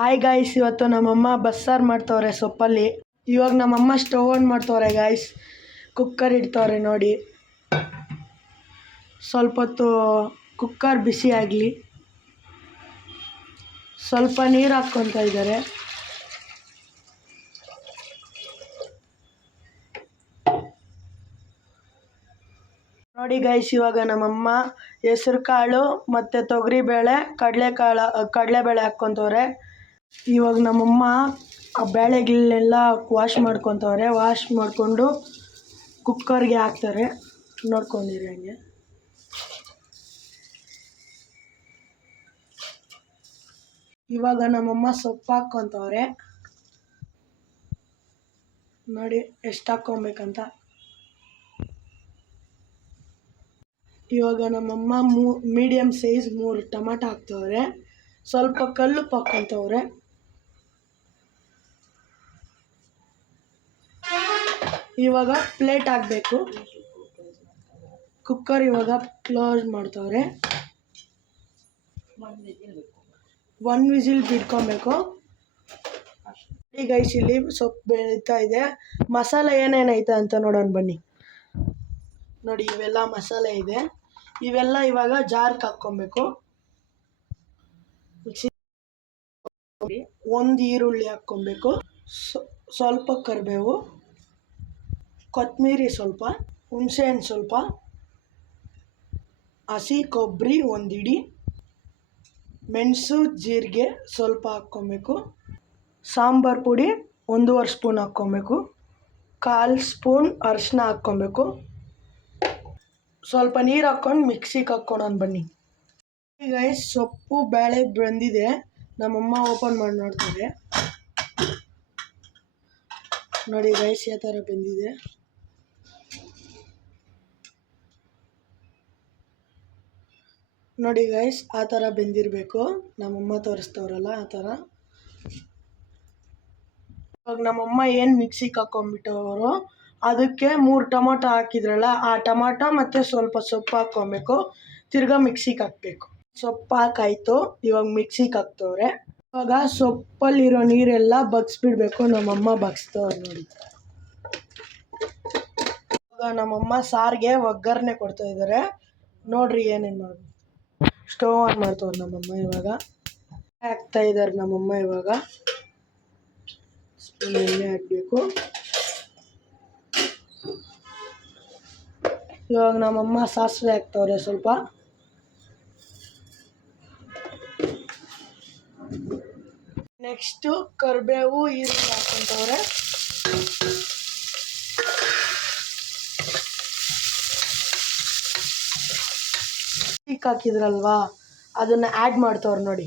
Hi guys, ಇವತ್ತು ನಮ್ಮಮ್ಮ ಬಸ್ಸಾರು ಮಾಡ್ತವ್ರೆ ಸೊಪ್ಪಲ್ಲಿ. ಇವಾಗ ನಮ್ಮಮ್ಮ ಸ್ಟವ್ ಆನ್ ಮಾಡ್ತವ್ರೆ ಗಾಯ್ಸ್. ಕುಕ್ಕರ್ ಇಡ್ತವ್ರೆ ನೋಡಿ. ಸ್ವಲ್ಪ ಹೊತ್ತು ಕುಕ್ಕರ್ ಬಿಸಿ ಆಗಲಿ. ಸ್ವಲ್ಪ ನೀರು ಹಾಕ್ಕೊತಾ ಇದ್ದಾರೆ. ನೋಡಿ ಗೈಸ್, ಇವಾಗ ನಮ್ಮಮ್ಮ ಹೆಸರು ಕಾಳು ಮತ್ತು ತೊಗರಿಬೇಳೆ ಕಡಲೆಬೇಳೆ ಹಾಕ್ಕೊತವ್ರೆ. ಇವಾಗ ನಮ್ಮಮ್ಮ ಆ ಬೇಳೆಗಳನ್ನೆಲ್ಲ ವಾಶ್ ಮಾಡ್ಕೊತವ್ರೆ. ವಾಶ್ ಮಾಡಿಕೊಂಡು ಕುಕ್ಕರ್ಗೆ ಹಾಕ್ತಾರೆ. ನೋಡ್ಕೊಂಡಿರಿ ಹಂಗೆ. ಇವಾಗ ನಮ್ಮಮ್ಮ ಸೊಪ್ಪು ಹಾಕ್ಕೊತವ್ರೆ ನೋಡಿ ಎಷ್ಟು ಹಾಕ್ಕೊಬೇಕಂತ. ಇವಾಗ ನಮ್ಮಮ್ಮ ಮೀಡಿಯಮ್ ಸೈಜ್ 3 ಟೊಮಾಟೊ ಹಾಕ್ತವ್ರೆ. ಸ್ವಲ್ಪ ಕಲ್ಲುಪ್ಪು ಹಾಕ್ಕೊತವ್ರೆ. ಇವಾಗ ಪ್ಲೇಟ್ ಹಾಕಬೇಕು. ಕುಕ್ಕರ್ ಇವಾಗ ಕ್ಲೋಸ್ ಮಾಡ್ತವ್ರೆ. 1 ವಿಸಿಲ್ ಬಿಟ್ಕೊಬೇಕು. ಈಗ ಇಲ್ಲಿ ಸೊಪ್ಪು ಬೇಯ್ತಾ ಇದೆ. ಮಸಾಲೆ ಏನೇನೈತೆ ಅಂತ ನೋಡೋಣ ಬನ್ನಿ. ನೋಡಿ, ಇವೆಲ್ಲ ಮಸಾಲೆ ಇದೆ. ಇವೆಲ್ಲ ಇವಾಗ ಜಾರ್ಗೆ ಹಾಕ್ಕೊಬೇಕು. ಮಿಕ್ಸಿ 1 ಈರುಳ್ಳಿ ಹಾಕ್ಕೊಬೇಕು. ಸ್ವಲ್ಪ ಕರಿಬೇವು, ಕೊತ್ತಂಬರಿ ಸ್ವಲ್ಪ, ಹುಣಸೆಹಣ್ಣು ಸ್ವಲ್ಪ, ಹಸಿ ಕೊಬ್ಬರಿ 1 ಹಿಡಿ, ಮೆಣಸು ಜೀರಿಗೆ ಸ್ವಲ್ಪ ಹಾಕ್ಕೊಬೇಕು. ಸಾಂಬಾರು ಪುಡಿ 1.5 ಸ್ಪೂನ್ ಹಾಕ್ಕೊಬೇಕು. 1/4 ಸ್ಪೂನ್ ಅರಿಶಿನ ಹಾಕ್ಕೊಬೇಕು. ಸ್ವಲ್ಪ ನೀರು ಹಾಕ್ಕೊಂಡು ಮಿಕ್ಸಿಗೆ ಹಾಕ್ಕೊಳೋಣ ಬನ್ನಿ. ಈಗ ಸೊಪ್ಪು ಬೇಳೆ ಬೆಂದಿದೆ. ನಮ್ಮಮ್ಮ ಓಪನ್ ಮಾಡಿ ನೋಡ್ತಾರೆ. ನೋಡಿ ಗೈಸ್, ಯಾವ ಥರ ಬೆಂದಿದೆ. ನೋಡಿ ಗೈಸ್, ಆ ಥರ ಬೆಂದಿರಬೇಕು. ನಮ್ಮಮ್ಮ ತೋರಿಸ್ತವ್ರಲ್ಲ ಆ ಥರ. ಇವಾಗ ನಮ್ಮಮ್ಮ ಏನು ಮಿಕ್ಸಿಗೆ ಹಾಕ್ಕೊಂಬಿಟ್ಟವರು, ಅದಕ್ಕೆ 3 ಟೊಮೊಟೊ ಹಾಕಿದ್ರಲ್ಲ, ಆ ಟೊಮೊಟೊ ಮತ್ತು ಸ್ವಲ್ಪ ಸೊಪ್ಪು ಹಾಕ್ಕೊಬೇಕು. ತಿರ್ಗಾ ಮಿಕ್ಸಿಗೆ ಹಾಕಬೇಕು. ಸೊಪ್ಪು ಹಾಕಾಯ್ತು. ಇವಾಗ ಮಿಕ್ಸಿಗೆ ಹಾಕ್ತವ್ರೆ. ಇವಾಗ ಸೊಪ್ಪಲ್ಲಿರೋ ನೀರೆಲ್ಲ ಬಗ್ಸ್ಬಿಡ್ಬೇಕು. ನಮ್ಮಮ್ಮ ಬಗ್ಸ್ತವ್ರೆ ನೋಡಿ. ಇವಾಗ ನಮ್ಮಮ್ಮ ಸಾರಿಗೆ ಒಗ್ಗರಣೆ ಕೊಡ್ತಾ ಇದ್ದಾರೆ. ನೋಡ್ರಿ ಏನೇನು ಮಾಡೋದು. ಸ್ಟವ್ ಆನ್ ಮಾಡ್ತವ್ರೆ ನಮ್ಮಮ್ಮ. ಇವಾಗ ಹಾಕ್ತಾ ಇದ್ದಾರೆ ನಮ್ಮಮ್ಮ. ಇವಾಗ ಸ್ಪೂನ್ ಎಣ್ಣೆ ಹಾಕಬೇಕು. ಇವಾಗ ನಮ್ಮಮ್ಮ ಸಾಸಿವೆ ಹಾಕ್ತವ್ರೆ ಸ್ವಲ್ಪ. ನೆಕ್ಸ್ಟು ಕರಿಬೇವು ಈರುಳ್ಳಿ ಹಾಕ್ಕೊತವ್ರೆ. ಹಾಕಿದ್ರಲ್ವಾ, ಅದನ್ನು ಆ್ಯಡ್ ಮಾಡ್ತವ್ರೆ ನೋಡಿ.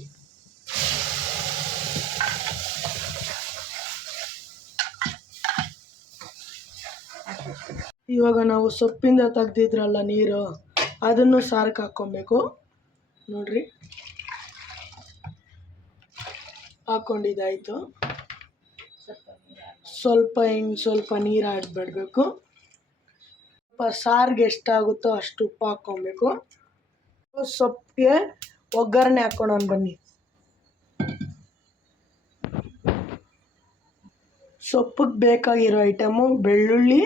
ಇವಾಗ ನಾವು ಸೊಪ್ಪಿಂದ ತೆಗ್ದಿದ್ರಲ್ಲ ನೀರು, ಅದನ್ನು ಸಾರಿಗೆ ಹಾಕ್ಕೊಬೇಕು. ನೋಡ್ರಿ, ಹಾಕ್ಕೊಂಡಿದ್ದಾಯಿತು. ಸ್ವಲ್ಪ ನೀರು ಹಾಕ್ಬಿಡ್ಬೇಕು. ಸಾರಿಗೆ ಎಷ್ಟಾಗುತ್ತೋ ಅಷ್ಟು ಉಪ್ಪು ಹಾಕ್ಕೊಬೇಕು. ಸೊಪ್ಪಿಗೆ ಒಗ್ಗರಣೆ ಹಾಕ್ಕೊಳೋಣ ಬನ್ನಿ. ಸೊಪ್ಪಿಗೆ ಬೇಕಾಗಿರೋ ಐಟಮು ಬೆಳ್ಳುಳ್ಳಿ,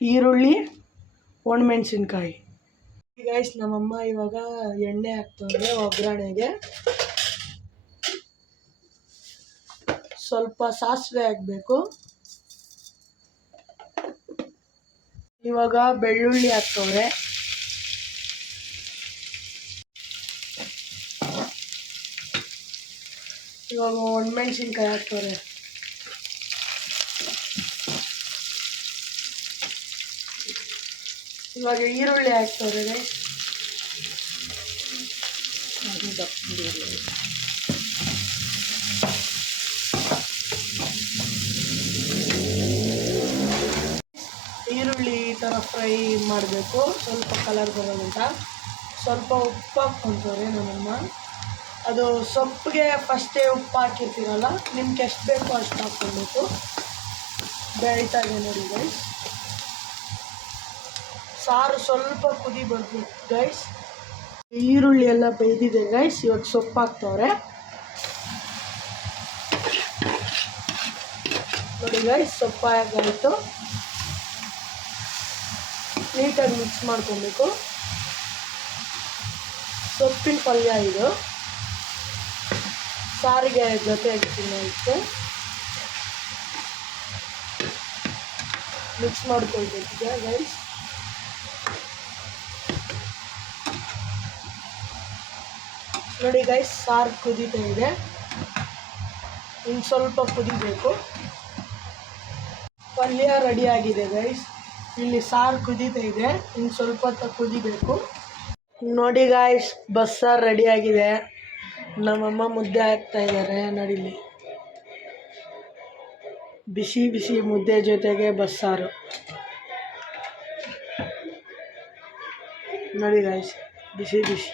ಈರುಳ್ಳಿ, ಒಣಮೆಣಸಿನ್ಕಾಯಿ. ಗೈಸ್, ನಮ್ಮಮ್ಮ ಇವಾಗ ಎಣ್ಣೆ ಹಾಕ್ತವ್ರೆ ಒಗ್ಗರಣೆಗೆ. ಸ್ವಲ್ಪ ಸಾಸಿವೆ ಹಾಕಬೇಕು. ಇವಾಗ ಬೆಳ್ಳುಳ್ಳಿ ಹಾಕ್ತವ್ರೆ. ಇವಾಗ ಒಣಮೆಣಸಿನ್ಕಾಯಿ ಹಾಕ್ತವ್ರೆ. ಇವಾಗ ಈರುಳ್ಳಿ ಹಾಕ್ತವ್ರೆ. ಈರುಳ್ಳಿ ಈ ಥರ ಫ್ರೈ ಮಾಡಬೇಕು, ಸ್ವಲ್ಪ ಕಲರ್ ಬರೋದಂತ. ಸ್ವಲ್ಪ ಉಪ್ಪು ಹಾಕ್ಕೊತವ್ರೆ ನಮ್ಮಮ್ಮ. ಅದು ಸೊಪ್ಪಿಗೆ ಫಸ್ಟೇ ಉಪ್ಪು ಹಾಕಿರ್ತೀರಲ್ಲ, ನಿಮ್ಗೆ ಎಷ್ಟು ಬೇಕೋ ಅಷ್ಟು ಹಾಕ್ಕೊಬೇಕು. ಬೇಯ್ತಾ ಇದೆ ನೋಡಿ ಗೈಸ್. ಸಾರು ಸ್ವಲ್ಪ ಕುದಿ ಬರ್ಬೇಕು ಗೈಸ್. ಈರುಳ್ಳಿ ಎಲ್ಲ ಬೇಯ್ದಿದೆ ಗೈಸ್. ಇವಾಗ ಸೊಪ್ಪು ಹಾಕ್ತವ್ರೆ. ನೋಡಿ ಗೈಸ್ ಸೊಪ್ಪು ಹಾಕಾಯಿತು, ನೀಟಾಗಿ ಮಿಕ್ಸ್ ಮಾಡ್ಕೊಬೇಕು. ಸೊಪ್ಪಿನ ಪಲ್ಯ ಇದು, ಸಾರಿಗೆ ಜೊತೆಯಾಗಿ ತಿನ್ನೋಕ್ಕೆ ಮಿಕ್ಸ್ ಮಾಡ್ಕೊಳ್ಬೇಕೀಗ ಗೈಸ್. ನೋಡಿ ಗೈಸ್ ಸಾರು ಕುದೀತಾ ಇದೆ, ಇನ್ನು ಸ್ವಲ್ಪ ಕುದಿಬೇಕು. ಪಲ್ಯ ರೆಡಿಯಾಗಿದೆ ಗೈಸ್, ಇಲ್ಲಿ ಸಾರು ಕುದೀತಾ ಇದೆ, ಇನ್ನು ಸ್ವಲ್ಪ ಹೊತ್ತು ಕುದಿಬೇಕು. ನೋಡಿ ಗಾಯ್ಸ್ ಬಸ್ಸಾರು ರೆಡಿಯಾಗಿದೆ, ನಮ್ಮಮ್ಮ ಮುದ್ದೆ ಹಾಕ್ತಾ ಇದ್ದಾರೆ ನೋಡಿಲಿ. ಬಿಸಿ ಬಿಸಿ ಮುದ್ದೆ ಜೊತೆಗೆ ಬಸ್ಸಾರು ನೋಡಿ ಗಾಯ್ಸ್, ಬಿಸಿ ಬಿಸಿ.